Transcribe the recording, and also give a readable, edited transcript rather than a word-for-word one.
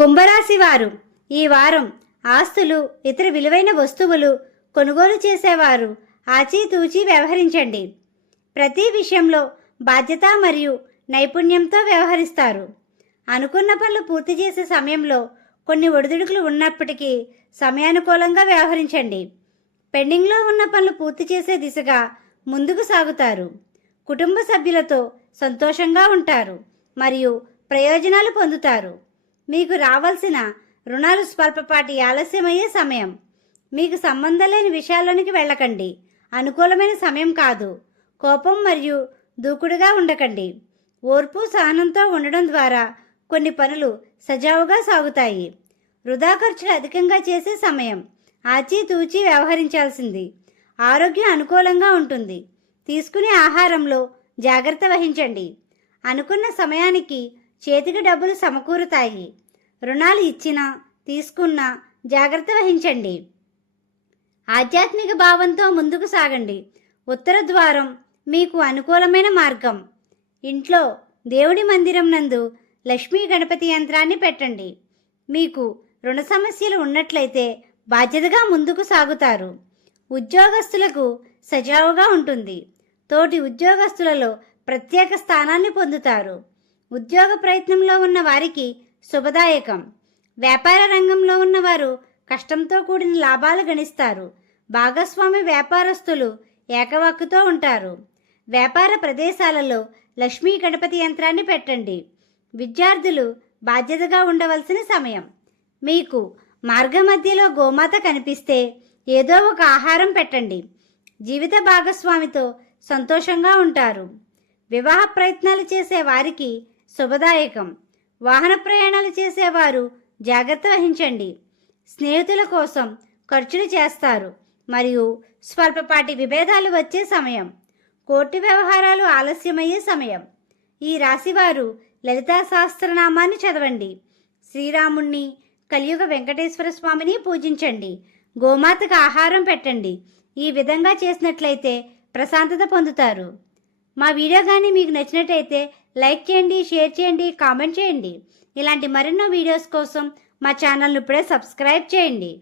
కుంభరాశి వారు ఈ వారం ఆస్తులు, ఇతర విలువైన వస్తువులు కొనుగోలు చేసేవారు ఆచితూచి వ్యవహరించండి. ప్రతి విషయంలో బాధ్యత మరియు నైపుణ్యంతో వ్యవహరిస్తారు. అనుకున్న పనులు పూర్తి చేసే సమయంలో కొన్ని ఒడిదుడుకులు ఉన్నప్పటికీ సమయానుకూలంగా వ్యవహరించండి. పెండింగ్లో ఉన్న పనులు పూర్తి చేసే దిశగా ముందుకు సాగుతారు. కుటుంబ సభ్యులతో సంతోషంగా ఉంటారు మరియు ప్రయోజనాలు పొందుతారు. మీకు రావాల్సిన రుణాలు స్వల్పపాటి ఆలస్యమయ్యే సమయం. మీకు సంబంధం లేని విషయాల్లోనికి వెళ్ళకండి. అనుకూలమైన సమయం కాదు. కోపం మరియు దూకుడుగా ఉండకండి. ఓర్పు సహనంతో ఉండడం ద్వారా కొన్ని పనులు సజావుగా సాగుతాయి. వృధా ఖర్చులు అధికంగా చేసే సమయం. ఆచితూచి వ్యవహరించాల్సింది. ఆరోగ్యం అనుకూలంగా ఉంటుంది. తీసుకునే ఆహారంలో జాగ్రత్త వహించండి. అనుకున్న సమయానికి చేతికి డబ్బులు సమకూరుతాయి. రుణాలు ఇచ్చినా తీసుకున్నా జాగ్రత్త వహించండి. ఆధ్యాత్మిక భావంతో ముందుకు సాగండి. ఉత్తర ద్వారం మీకు అనుకూలమైన మార్గం. ఇంట్లో దేవుడి మందిరం నందు లక్ష్మీ గణపతి యంత్రాన్ని పెట్టండి. మీకు రుణ సమస్యలు ఉన్నట్లయితే బాధ్యతగా ముందుకు సాగుతారు. ఉద్యోగస్తులకు సజావుగా ఉంటుంది. తోటి ఉద్యోగస్తులలో ప్రత్యేక స్థానాన్ని పొందుతారు. ఉద్యోగ ప్రయత్నంలో ఉన్న వారికి శుభదాయకం. వ్యాపార రంగంలో ఉన్నవారు కష్టంతో కూడిన లాభాలు గణిస్తారు. భాగస్వామి వ్యాపారస్తులు ఏకవాక్కుతో ఉంటారు. వ్యాపార ప్రదేశాలలో లక్ష్మీ గణపతి యంత్రాన్ని పెట్టండి. విద్యార్థులు బాధ్యతగా ఉండవలసిన సమయం. మీకు మార్గమధ్యలో గోమాత కనిపిస్తే ఏదో ఒక ఆహారం పెట్టండి. జీవిత భాగస్వామితో సంతోషంగా ఉంటారు. వివాహ ప్రయత్నాలు చేసే వారికి శుభదాయకం. వాహన ప్రయాణాలు చేసేవారు జాగ్రత్త వహించండి. స్నేహితుల కోసం ఖర్చులు చేస్తారు మరియు స్వల్పపాటి విభేదాలు వచ్చే సమయం. కోర్టు వ్యవహారాలు ఆలస్యమయ్యే సమయం. ఈ రాశివారు లలితా సహస్రనామాన్ని చదవండి. శ్రీరాముణ్ణి, కలియుగ వెంకటేశ్వర స్వామిని పూజించండి. గోమాతకు ఆహారం పెట్టండి. ఈ విధంగా చేసినట్లయితే ప్రశాంతత పొందుతారు. మా వీడియో కానీ మీకు నచ్చినట్టయితే లైక్ చేయండి, షేర్ చేయండి, కామెంట్ చేయండి. ఇలాంటి మరెన్నో వీడియోస్ కోసం మా ఛానల్ను ఇప్పుడే సబ్స్క్రైబ్ చేయండి.